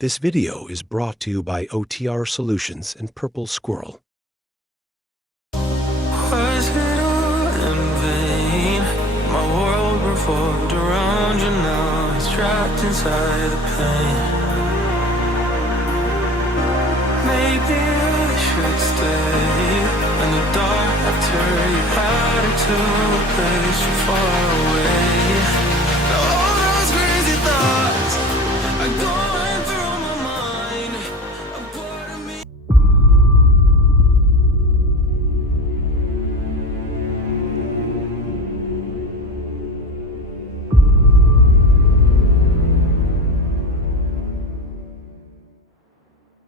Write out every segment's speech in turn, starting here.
This video is brought to you by OTR Solutions and Purple Squirrel. Was it all in vain? My world revolved around you, now it's trapped inside the pain. Maybe I should stay in the dark after you had it to a place too far away. All those crazy thoughts are going through my mind. A part of me.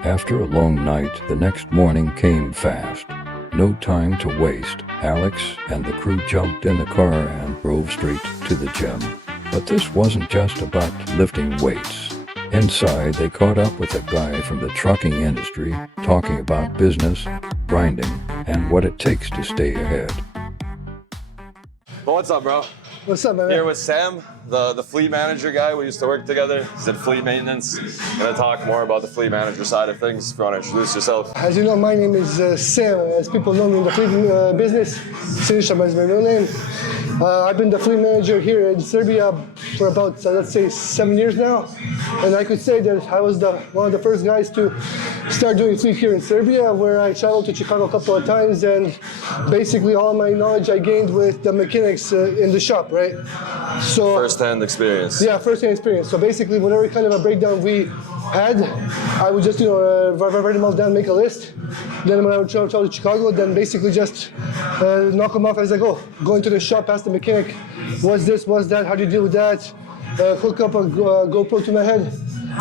After a long night, the next morning came fast. No time to waste. Alex and the crew jumped in the car and drove straight to the gym. But this wasn't just about lifting weights. Inside, they caught up with a guy from the trucking industry talking about business, grinding, and what it takes to stay ahead. Well, what's up, bro? What's up, man? Here with Sam, the fleet manager guy. We used to work together. He's in fleet maintenance. Gonna talk more about the fleet manager side of things. If you want to introduce yourself. As you know, my name is Sam. As people know me in the fleet business, Sinisham is my real name. I've been the fleet manager here in Serbia for about, let's say, 7 years now. And I could say that I was one of the first guys to start doing fleet here in Serbia, where I traveled to Chicago a couple of times, and basically all my knowledge I gained with the mechanics in the shop, right? So First-hand experience. Yeah, first-hand experience. So basically, whatever kind of a breakdown we had, I would just, write them all down, make a list. Then when I would travel to Chicago, then basically just knock them off as I go. Go into the shop, ask the mechanic, what's this, what's that, how do you deal with that? Hook up a GoPro to my head,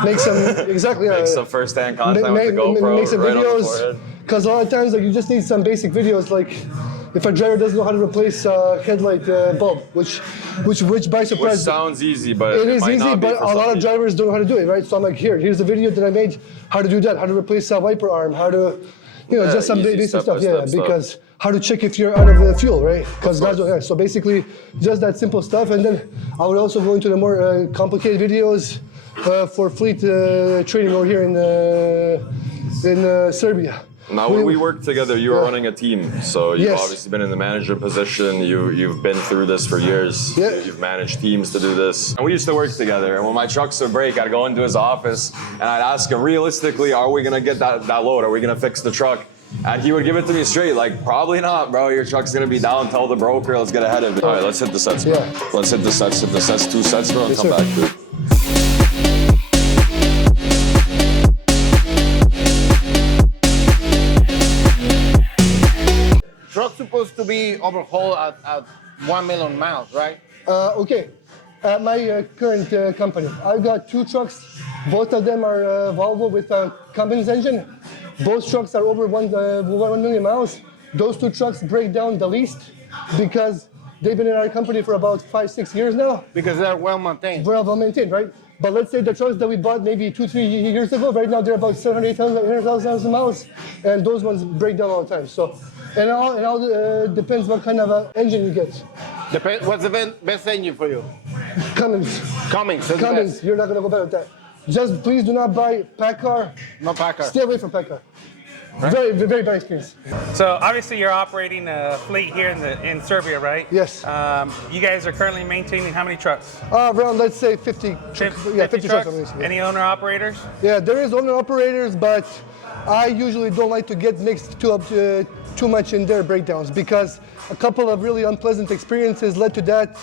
make some, exactly. Make some first-hand content with the GoPro make some right videos, on the forehead. because a lot of times you just need some basic videos, like if a driver doesn't know how to replace a headlight bulb, which by surprise. Which sounds easy, but it is might easy, not be but for a some lot of people. drivers don't know how to do it, right? So I'm like, here's a video that I made, how to do that, how to replace a wiper arm, how to, just some easy basic stuff, step-by-step stuff. because how to check if you're out of fuel, right? Because guys don't. So basically, just that simple stuff, and then I would also go into the more complicated videos for fleet training over here in Serbia. Now, when we worked together, you were running a team, so you've Yes. obviously been in the manager position. You've been through this for years. Yeah. You've managed teams to do this. And we used to work together, and when my trucks would break, I'd go into his office, and I'd ask him, realistically, are we gonna get that load? Are we gonna fix the truck? And he would give it to me straight, like, probably not, bro. Your truck's gonna be down. Tell the broker, let's get ahead of it. All right, let's hit the sets, bro. Yeah. Let's hit the sets. Hit the sets, 2 sets, bro, and Yes, come sir. back, dude. Truck's supposed to be overhauled at 1 million miles, right? Okay, at my current company, I've got 2 trucks. Both of them are Volvo with a Cummins engine. Both trucks are over 1 million miles. Those 2 trucks break down the least because they've been in our company for about 5-6 years now. Because they're well maintained. Well maintained, right? But let's say the trucks that we bought maybe 2-3 years ago, right now they're about 700,000 miles, and those ones break down all the time. So, and all depends what kind of engine you get. What's the best engine for you? Cummins. Cummins. is the Cummins, best. you're not gonna go better with that. Just please do not buy Packard. No Packard. Stay away from Packard. Very, very bad experience. So obviously you're operating a fleet here in Serbia, right? Yes. You guys are currently maintaining how many trucks? Around, let's say 50. 50 trucks. Any owner operators? Yeah, there is owner operators, but I usually don't like to get mixed too much in their breakdowns, because a couple of really unpleasant experiences led to that.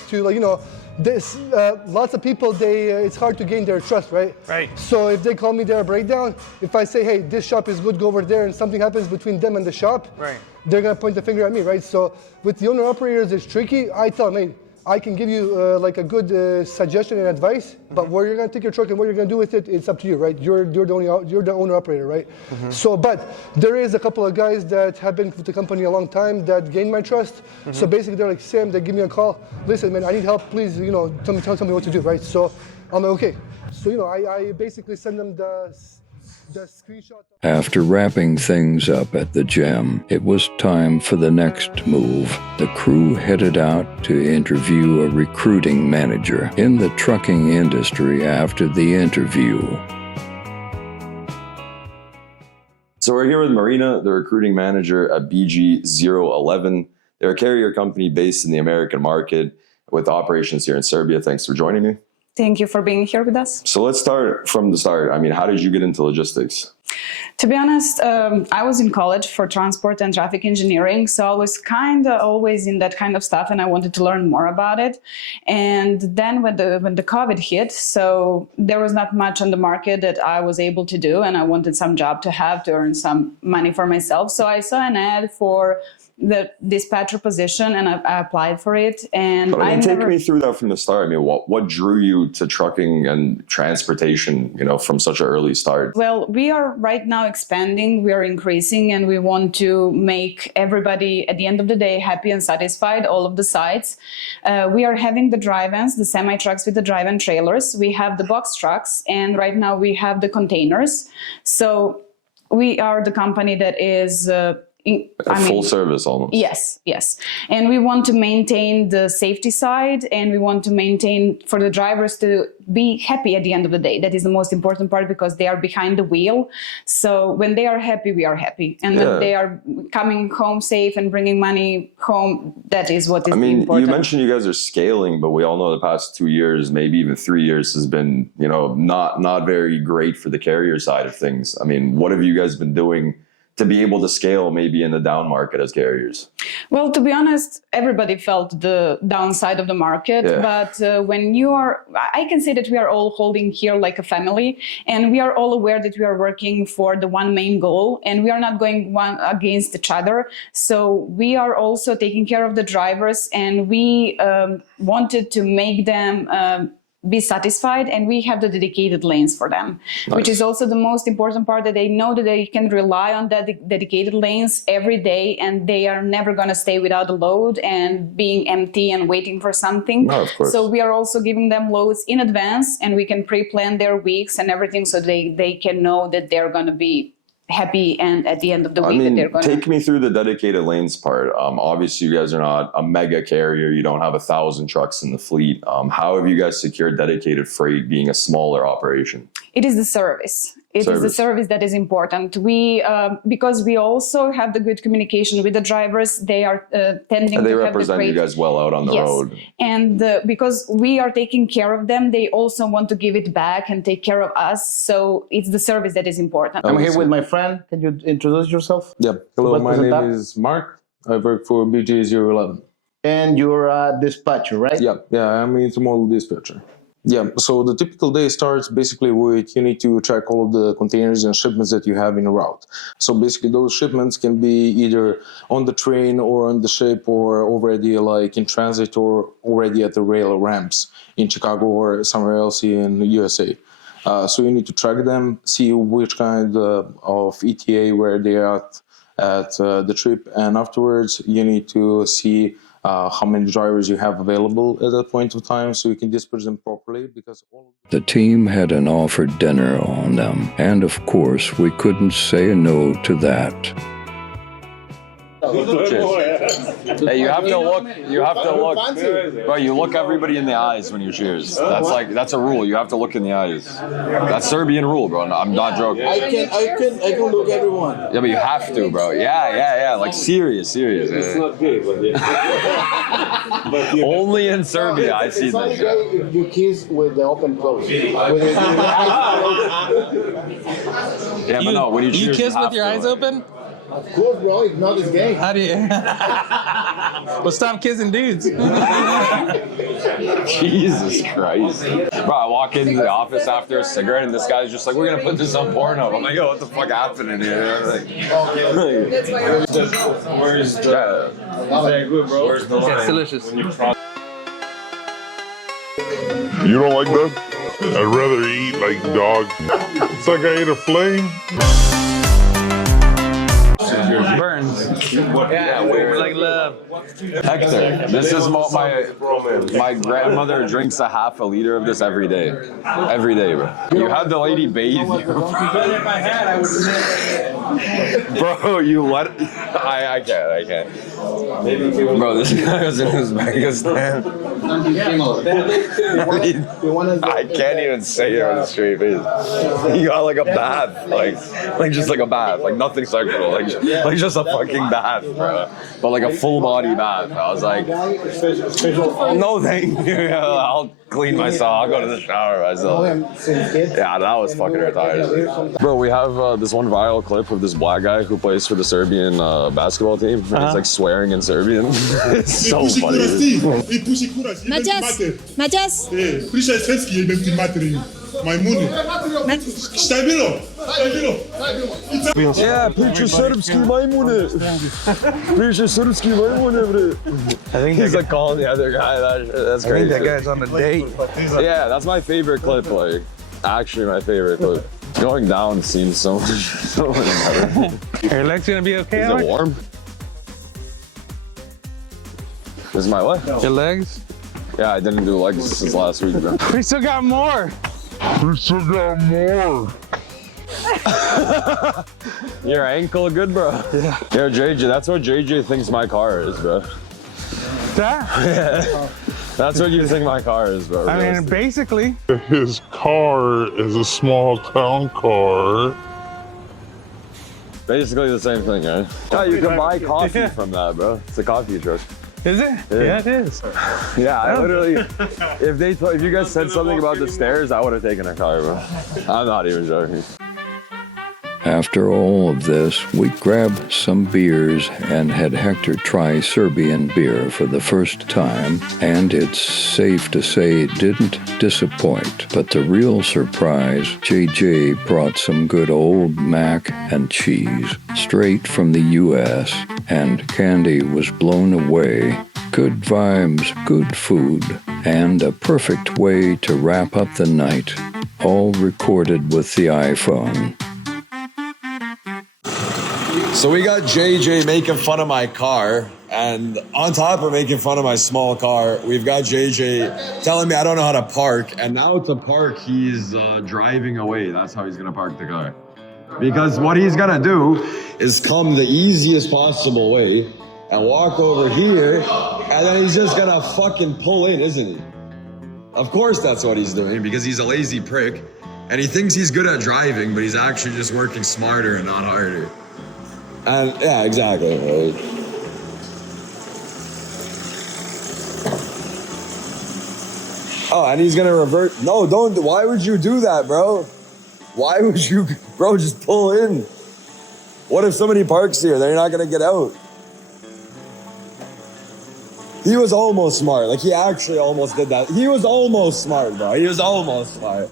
Lots of people, it's hard to gain their trust, right? Right. So if they call me their breakdown, if I say, hey, this shop is good, go over there, and something happens between them and the shop, right, they're gonna point the finger at me, right? So with the owner operators, it's tricky. I tell them, hey, I can give you like a good suggestion and advice, but where you're gonna take your truck and what you're gonna do with it, it's up to you, right? You're the owner operator, right? So, but there is a couple of guys that have been with the company a long time that gained my trust. So basically, they're like, Sam, they give me a call. Listen, man, I need help. Please, tell me what to do, right? So I'm like, okay. So I basically send them the screenshot. After wrapping things up at the gym, it was time for the next move. The crew headed out to interview a recruiting manager in the trucking industry. After the interview, So we're here with Marina, the recruiting manager at BG011. They're a carrier company based in the American market with operations here in Serbia. Thanks for joining me. Thank you for being here with us. So let's start from the start. I mean, how did you get into logistics? To be honest, I was in college for transport and traffic engineering, so I was kind of always in that kind of stuff, and I wanted to learn more about it. And then when the COVID hit, so there was not much on the market that I was able to do, and I wanted some job to have to earn some money for myself. So I saw an ad for the dispatcher position, and I applied for it. And take me through that from the start. I mean, what drew you to trucking and transportation, from such an early start? Well, we are right now expanding, we are increasing, and we want to make everybody at the end of the day happy and satisfied, all of the sites. We are having the drive-ins, the semi-trucks with the drive-in trailers. We have the box trucks, and right now we have the containers. So we are the company that is full service almost. Yes. And we want to maintain the safety side, and we want to maintain for the drivers to be happy at the end of the day. That is the most important part, because they are behind the wheel. So when they are happy, we are happy. And when they are coming home safe and bringing money home, that is what is important. You mentioned you guys are scaling, but we all know the past 2 years, maybe even 3 years has been, not very great for the carrier side of things. I mean, what have you guys been doing to be able to scale maybe in the down market as carriers? Well, to be honest, everybody felt the downside of the market. But when I can say that we are all holding here like a family, and we are all aware that we are working for the one main goal, and we are not going one against each other. So we are also taking care of the drivers, and we wanted to make them be satisfied, and we have the dedicated lanes for them, which is also the most important part, that they know that they can rely on that dedicated lanes every day, and they are never going to stay without a load and being empty and waiting for something. No, of course. So we are also giving them loads in advance, and we can pre-plan their weeks and everything, so they can know that they're going to be happy, and at the end of the week that they're going to... Take me through the dedicated lanes part. Obviously, you guys are not a mega carrier. You don't have 1,000 trucks in the fleet. How have you guys secured dedicated freight being a smaller operation? It is the service. It is the service that is important. We, because we also have the good communication with the drivers, they are tending to have the represent you guys well out on the road. And because we are taking care of them, they also want to give it back and take care of us. So it's the service that is important. I'm here with my friend. Can you introduce yourself? Yeah. Hello, my name is Mark. I work for BG011. And you're a dispatcher, right? Yeah, I'm an intermodal dispatcher. Yeah, so the typical day starts basically with you need to track all of the containers and shipments that you have in a route. So basically those shipments can be either on the train or on the ship, or already like in transit, or already at the rail ramps in Chicago or somewhere else in the USA. So you need to track them, see which kind of ETA where they are at the trip, and afterwards you need to see how many drivers you have available at that point of time, so you can dispatch them properly, because the team had an offered dinner on them, and of course we couldn't say no to that. Hey, you have to look, bro, you look everybody in the eyes when you cheers. That's a rule. You have to look in the eyes. That's Serbian rule, bro. I'm not joking. I can look everyone. Yeah, but you have to, bro. Yeah. Like serious. It's not gay, but yeah. But only in Serbia I see this. It's only this. if you kiss with the open close. Yeah, but no, when you cheers, kiss with your eyes open? Of course, bro. If not, it's gay. How do you? Well, stop kissing dudes. Jesus Christ. Bro, I walk into the office after a cigarette, and this guy's just like, we're going to put this on Pornhub. I'm like, yo, what the fuck happened in here? Like, Where's the... Very good, bro. Where's the line? It's delicious. You don't like that? I'd rather eat like dog. It's like I ate a flame. Burns. Yeah, weird. Like love. Hector, this is my grandmother drinks a half a liter of this every day. Every day, bro. You had the lady bathe you. Bro, you let... I can't. Bro, this guy was in Uzbekistan. I can't even say it on the straight face. He got like a bath, like just like a bath, like nothing sexual, like just a fucking bath, bro. But like a full body bath. I was like, no thank you. I'll clean myself. I'll go to the shower myself. Yeah, that was fucking retarded. Bro, we have this one viral clip of this black guy who plays for the Serbian basketball team. And he's like swearing in Serbian. It's so funny. Macias? Pričaj svetski jebem ti materiju. Majmuni. Šta je bilo? Yeah, pričaj srpski majmune. Pričaj srpski majmune, bre. I think he's like calling the other guy. That's crazy. I think that guy's on a date. Yeah, that's my favorite clip. Like, actually my favorite clip. Going down seems so much better. Your leg's gonna be okay, Is Alex? it warm? This is my what? Your legs? Yeah, I didn't do legs since last week, bro. We still got more. Your ankle good, bro? Yeah. Yo, JJ, that's what JJ thinks my car is, bro. That? Yeah. That's what you think my car is, bro. I mean, basically. His car is a small town car. Basically the same thing, right? Yeah, you can buy coffee from that, bro. It's a coffee truck. Is it? Yeah, it is. Yeah, I literally, if you guys said something about the stairs, I would have taken a car, bro. I'm not even joking. After all of this, we grabbed some beers and had Hector try Serbian beer for the first time, and it's safe to say it didn't disappoint. But the real surprise, JJ brought some good old mac and cheese straight from the US, and Candy was blown away. Good vibes, good food, and a perfect way to wrap up the night, all recorded with the iPhone. So we got JJ making fun of my car, and on top of making fun of my small car, we've got JJ telling me I don't know how to park, and now to park, he's driving away. That's how he's gonna park the car. Because what he's gonna do is come the easiest possible way and walk over here, and then he's just gonna fucking pull in, isn't he? Of course that's what he's doing, because he's a lazy prick, and he thinks he's good at driving, but he's actually just working smarter and not harder. And yeah, exactly. Right. Oh, and he's gonna revert. No, don't. Why would you do that, bro? Why would you, bro? Just pull in. What if somebody parks here? They're not gonna get out. He was almost smart. Like, he actually almost did that. He was almost smart, bro. He was almost smart.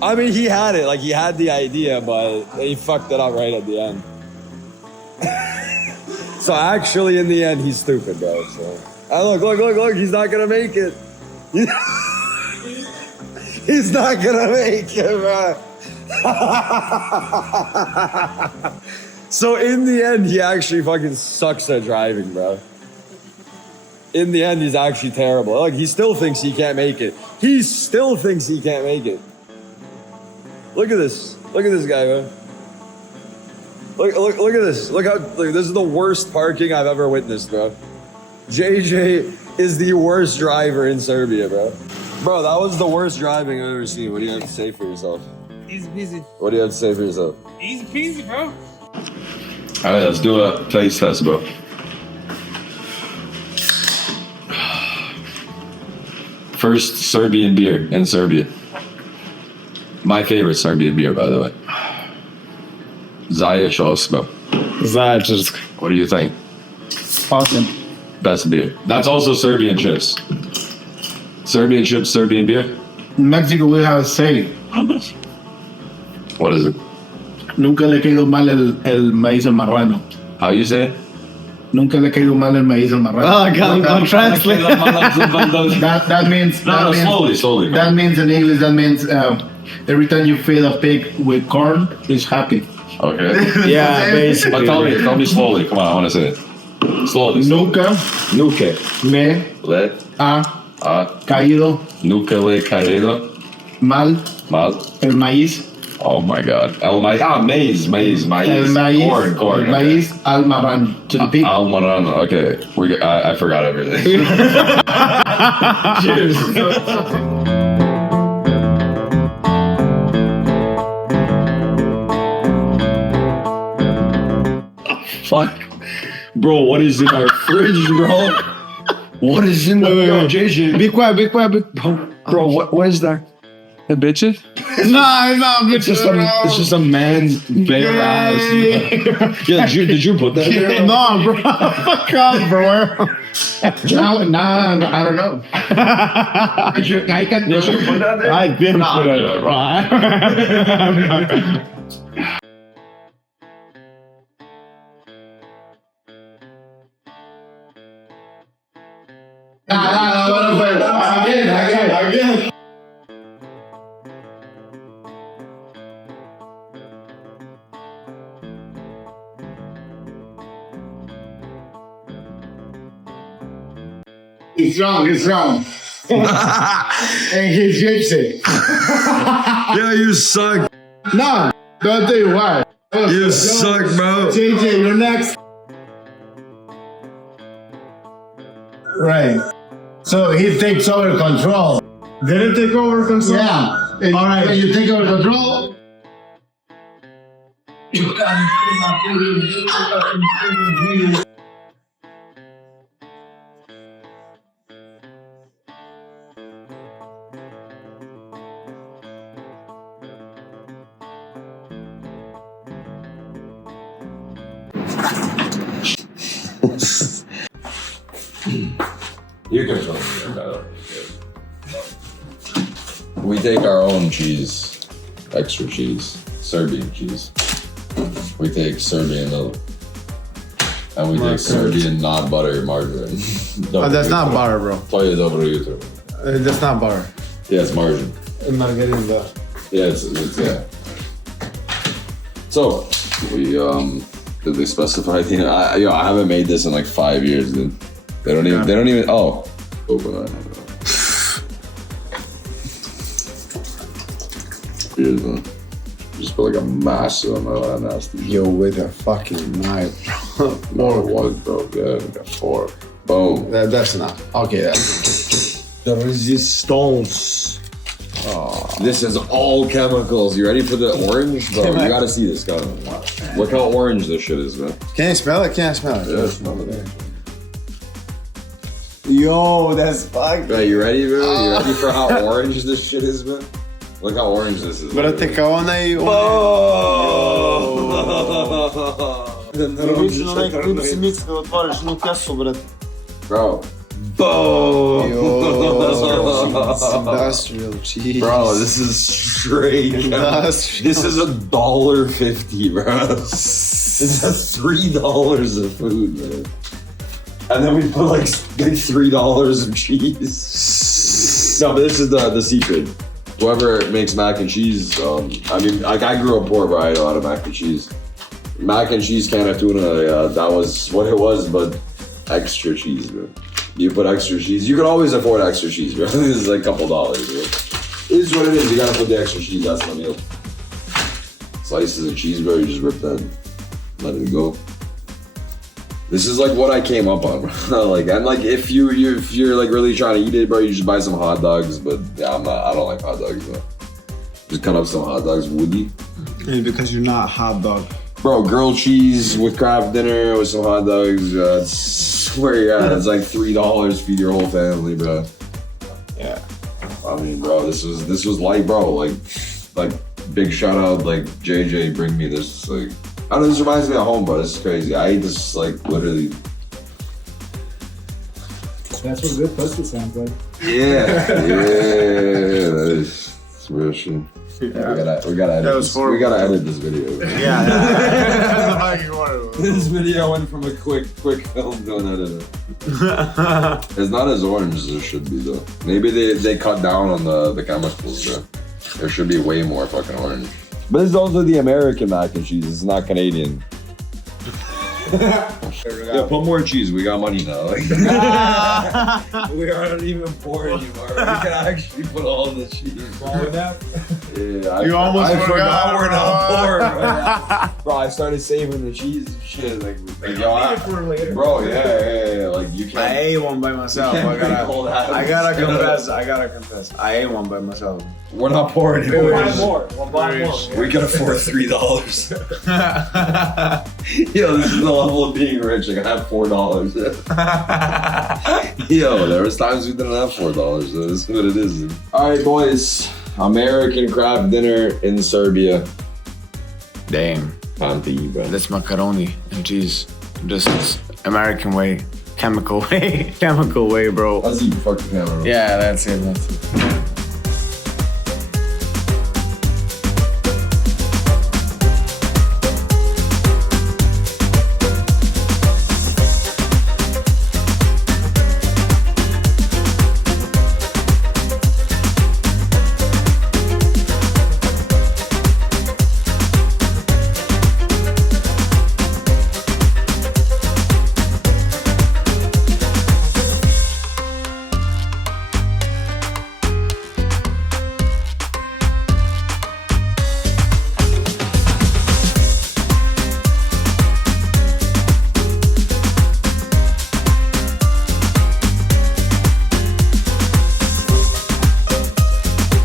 I mean, he had it. Like, he had the idea, but he fucked it up right at the end. So actually, in the end, he's stupid, bro. So, look, he's not gonna make it. He's not gonna make it, bro. So in the end, he actually fucking sucks at driving, bro. In the end, he's actually terrible. Like, he still thinks he can't make it. He still thinks he can't make it. Look at this. Look at this guy, bro. Look at this. Look, this is the worst parking I've ever witnessed, bro. JJ is the worst driver in Serbia, bro. Bro, that was the worst driving I've ever seen. What do you have to say for yourself? Easy peasy. What do you have to say for yourself? Easy peasy, bro. All right, let's do a taste test, bro. First Serbian beer in Serbia. My favorite Serbian beer, by the way. Zajačovsko. Zajačovsko. What do you think? Awesome. Best beer. That's also Serbian chips. Serbian chips, Serbian beer? In Mexico we have a saying. What is it? Nunca le caigo mal el maíz al marrano. How you say it? Nunca le caigo mal el maíz al marrano. Oh, God, translate. that means... No, slowly. That means in English, that means every time you feed a pig with corn, it's happy. Okay. Yeah, basically. But tell me slowly. Come on, I want to say it. Slowly. Nunca Nunca me le ha ha caído nunca le caído mal mal. el maíz. Oh my God. El maíz. Ah, maize. El maíz. Corn. El maíz almarán to the people. Almaran. Okay. I forgot everything. Cheers. Fuck. Bro, what is in our fridge, bro? What is in the yo, JJ? Be quiet. Bro, what is that? A bitches? No, bitches. It's just a man's bare ass. Yeah, did you put that there? No, bro. Fuck off, bro. Nah, I don't know. I didn't put that there. I didn't put it there, bro. Again. He's wrong. And he's gypsy. Yeah, you suck. No, don't tell you why. You suck, bro. JJ, you're next. Right. So he takes over control. Did it take over control? Yeah. All right. When you take over control. You can tell me about it. We take our own cheese, extra cheese, Serbian cheese. We take Serbian milk. And we take Serbian not butter margarine. That's not butter, bro. To je dobro jutro. That's not butter. Yeah, it's margarine. Margarine. Yeah, it's yeah. So we did they specify? I haven't made this in like 5 years, dude. They don't even. Oh, open it. Here's one. Just put like a massive amount of nasty. Yo, with a fucking knife. More one, bro. Good. Like a fork. Boom. That's enough. Okay, The resistance. Oh. This is all chemicals. You ready for the orange? Bro, you gotta see this guy. Look how orange this shit is, man. Can you smell it? Yeah, smell it. Yo, that's fucking. Right, you ready, bro? You ready for how orange this shit is, man? Look how orange this is. Brate, kao onaj... Obično neki klipsi miks da otvoriš jednu kesu, brate. Bro. Industrial cheese. Bro, this is straight. This is $1.50, bro. This is $3 of food, man. And then we put like $3 of cheese. No, but this is the secret. Whoever makes mac and cheese, I mean, like I grew up poor, but I ate a lot of mac and cheese. Mac and cheese can of tuna, that was what it was, but extra cheese, bro. You put extra cheese. You can always afford extra cheese, bro. This is like a couple dollars, bro. It is what it is. You gotta put the extra cheese. That's the meal. Slices of cheese, bro. You just rip that, let it go. This is like what I came up on, bro. Like, and like if you're like really trying to eat it, bro, you just buy some hot dogs. But yeah, I don't like hot dogs, bro. Just cut up some hot dogs, woody. Yeah, because you're not hot dog. Bro, grilled cheese with Kraft dinner with some hot dogs. It's where you're at. It's like $3. Feed your whole family, bro. Yeah. I mean, bro, this was like, bro, like big shout out, like JJ, bring me this. Like, I don't know, this reminds me of home, bro. This is crazy. I ate this like literally. That's what good pussy sounds like. Yeah, that is real shit. Yeah. We gotta edit this. We gotta edit this video. Yeah. This video went from a quick film to an edit. It's not as orange as it should be though. Maybe they cut down on the chemicals, bro. There should be way more fucking orange. But this is also the American mac and cheese. It's not Canadian. Yeah, put more cheese. We got money now. We aren't even poor anymore. We can actually put all the cheese. Yeah, You almost forgot we're not poor. Bro, I started saving the cheese and shit. Like yo, bro, yeah. Like you can't. I ate one by myself. I gotta confess. I ate one by myself. We're not poor anymore. We'll buy more. We can afford $3. Yo, this is the level of being rich. I can have $4. Yo, there was times we didn't have $4. So this is what it is. All right, boys. American craft dinner in Serbia. Damn. Time to eat, bro. That's macaroni and cheese. Just American way. Chemical way. Chemical way, bro. Let's eat fucking camera. Yeah, that's it.